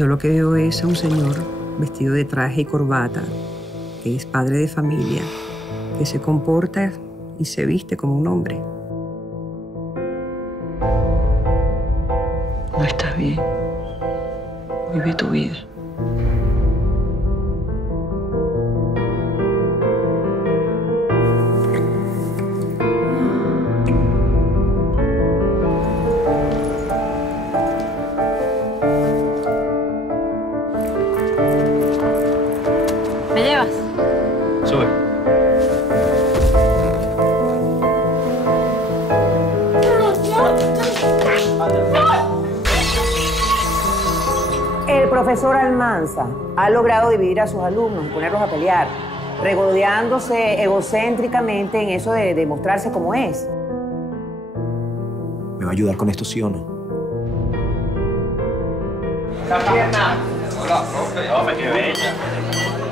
Yo lo que veo es a un señor vestido de traje y corbata, que es padre de familia, que se comporta y se viste como un hombre. No estás bien. Vive tu vida. ¿Me llevas? Sube. El profesor Almanza ha logrado dividir a sus alumnos y ponerlos a pelear, regodeándose egocéntricamente en eso de mostrarse como es. ¿Me va a ayudar con esto, sí o no? La pierna. Hola, profe. Profe, qué bella.